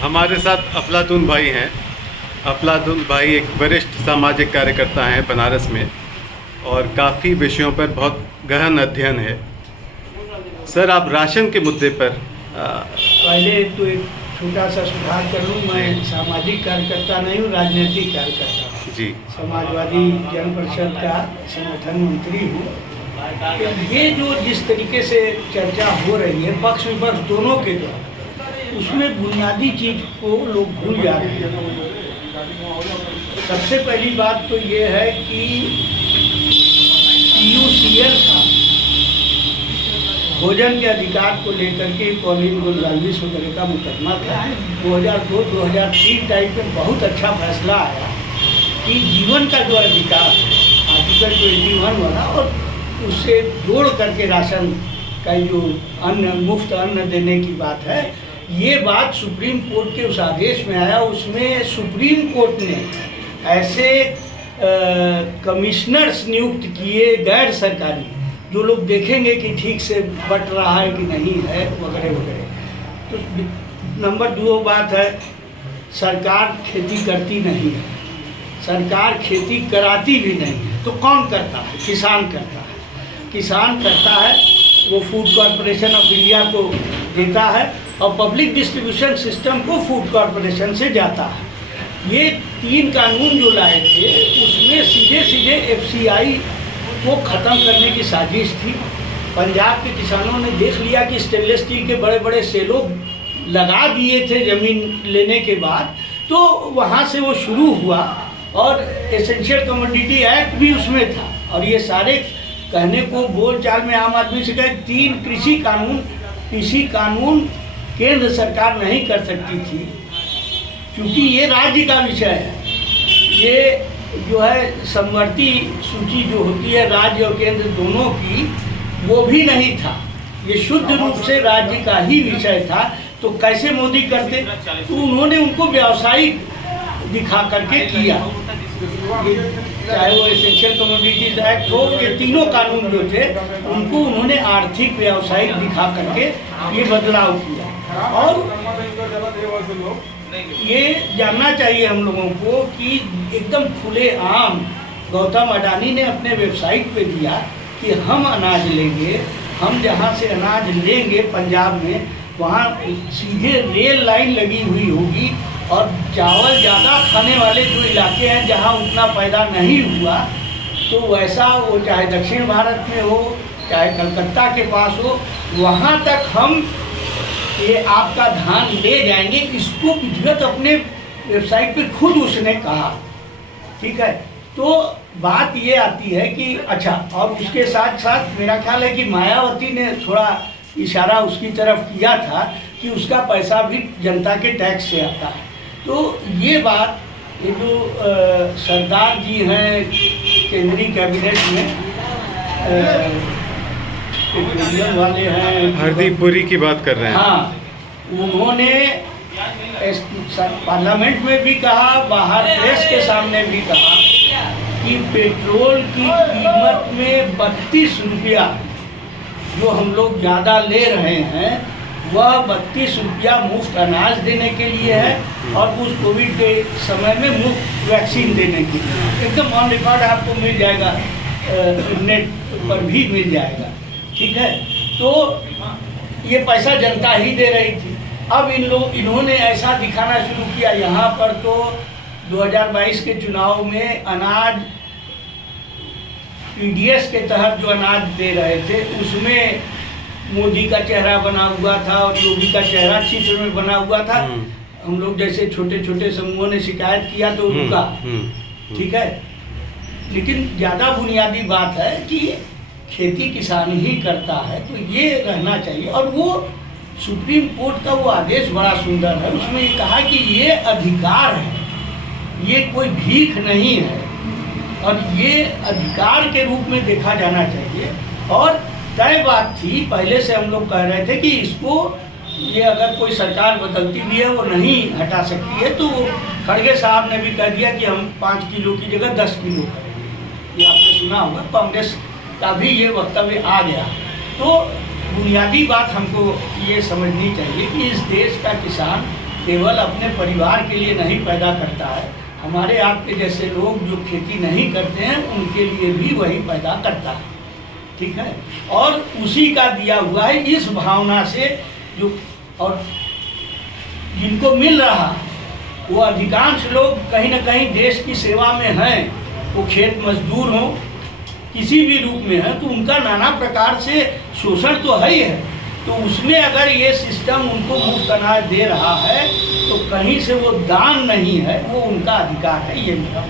हमारे साथ अफलातून भाई हैं। अफलातून भाई एक वरिष्ठ सामाजिक कार्यकर्ता हैं बनारस में और काफ़ी विषयों पर बहुत गहन अध्ययन है। सर, आप राशन के मुद्दे पर पहले तो एक छोटा सा सुधार कर लूँ, मैं सामाजिक कार्यकर्ता नहीं हूँ, राजनीतिक कार्यकर्ता हूँ। जी, समाजवादी जन परिषद का संगठन मंत्री हूँ। तो ये जो जिस तरीके से चर्चा हो रही है पक्ष विपक्ष दोनों के द्वारा, उसमें बुनियादी चीज को लोग भूल जा रहे हैं। सबसे पहली बात तो ये है कि PUCL का भोजन के अधिकार को लेकर के कॉलिन गोंजाल्विस वगैरह का मुकदमा था। 2002-2003 टाइप में बहुत अच्छा फैसला आया कि जीवन का जो अधिकार है आर्टिकल 21 वाला, और उससे जोड़ करके राशन का जो अन्न, मुफ्त अन्न देने की बात है, ये बात सुप्रीम कोर्ट के उस आदेश में आया। उसमें सुप्रीम कोर्ट ने ऐसे कमिश्नर्स नियुक्त किए गैर सरकारी, जो लोग देखेंगे कि ठीक से बट रहा है कि नहीं है वगैरह वगैरह। तो नंबर 2 बात है, सरकार खेती करती नहीं है, सरकार खेती कराती भी नहीं है। तो कौन करता है? किसान करता है। किसान करता है, वो फूड कॉरपोरेशन ऑफ इंडिया को देता है और पब्लिक डिस्ट्रीब्यूशन सिस्टम को फूड कॉरपोरेशन से जाता है। ये 3 कानून जो लाए थे उसमें सीधे सीधे FCI को ख़त्म करने की साजिश थी। पंजाब के किसानों ने देख लिया कि स्टेनलेस स्टील के बड़े बड़े सेलो लगा दिए थे ज़मीन लेने के बाद, तो वहाँ से वो शुरू हुआ और एसेंशियल कमोडिटी एक्ट भी उसमें था। और ये सारे कहने को बोलचाल में आम आदमी से कहे 3 कृषि कानून केंद्र सरकार नहीं कर सकती थी, क्योंकि ये राज्य का विषय है। ये जो है समवर्ती सूची जो होती है राज्य और केंद्र दोनों की, वो भी नहीं था। ये शुद्ध रूप से राज्य का ही विषय था। तो कैसे मोदी करते? तो उन्होंने उनको व्यावसायिक दिखा करके किया। चाहे वो एसेंशियल कमोडिटीज एक्ट हो, ये तीनों कानून जो थे उनको उन्होंने आर्थिक व्यावसायिक दिखा करके ये बदलाव किया। और ये जानना चाहिए हम लोगों को कि एकदम खुले आम गौतम अडानी ने अपने वेबसाइट पे दिया कि हम अनाज लेंगे, हम जहाँ से अनाज लेंगे पंजाब में, वहाँ सीधे रेल लाइन लगी हुई होगी और चावल ज़्यादा खाने वाले जो इलाके हैं जहाँ उतना पैदा नहीं हुआ, तो वैसा वो चाहे दक्षिण भारत में हो चाहे कलकत्ता के पास हो, वहाँ तक हम ये आपका धान ले जाएंगे। इसको विधिवत अपने वेबसाइट पे खुद उसने कहा। ठीक है, तो बात ये आती है कि अच्छा, और उसके साथ साथ मेरा ख्याल है कि मायावती ने थोड़ा इशारा उसकी तरफ किया था कि उसका पैसा भी जनता के टैक्स से आता है। तो ये बात, ये जो सरदार जी हैं केंद्रीय कैबिनेट में, पेट्रोलियम वाले हैं, हरदीप पुरी की बात कर रहे हैं। हाँ, उन्होंने पार्लियामेंट में भी कहा, बाहर प्रेस के सामने भी कहा कि पेट्रोल की कीमत में 32 रुपया जो हम लोग ज़्यादा ले रहे हैं, वह 32 रुपया मुफ्त अनाज देने के लिए है और उस कोविड के समय में मुफ्त वैक्सीन देने के लिए। एकदम ऑन रिकॉर्ड आपको मिल जाएगा, नेट पर भी मिल जाएगा। ठीक है, तो ये पैसा जनता ही दे रही थी। अब इन्होंने ऐसा दिखाना शुरू किया। यहाँ पर तो 2022 के चुनाव में अनाज PDS के तहत जो अनाज दे रहे थे उसमें मोदी का चेहरा बना हुआ था और योगी का चेहरा चित्र में बना हुआ था। हम लोग जैसे छोटे छोटे समूहों ने शिकायत किया तो रुका। ठीक है, लेकिन ज़्यादा बुनियादी बात है कि खेती किसान ही करता है, तो ये रहना चाहिए। और वो सुप्रीम कोर्ट का वो आदेश बड़ा सुंदर है, उसमें ये कहा कि ये अधिकार है, ये कोई भीख नहीं है और ये अधिकार के रूप में देखा जाना चाहिए। और तय बात थी, पहले से हम लोग कह रहे थे कि इसको, ये अगर कोई सरकार बदलती भी है वो नहीं हटा सकती है। तो खड़गे साहब ने भी कह दिया कि हम 5 किलो की जगह 10 किलो करेंगे। ये आपने सुना होगा, कांग्रेस का भी ये वक्तव्य आ गया। तो बुनियादी बात हमको ये समझनी चाहिए कि इस देश का किसान केवल अपने परिवार के लिए नहीं पैदा करता है, हमारे आपके जैसे लोग जो खेती नहीं करते हैं उनके लिए भी वही पैदा करता है, ठीक है। और उसी का दिया हुआ है, इस भावना से जो और जिनको मिल रहा है वो अधिकांश लोग कहीं ना कहीं देश की सेवा में हैं, वो खेत मजदूर हों किसी भी रूप में है, तो उनका नाना प्रकार से शोषण तो है ही है। तो उसमें अगर ये सिस्टम उनको मुफ्त अनाज दे रहा है तो कहीं से वो दान नहीं है, वो उनका अधिकार है, ये मेरा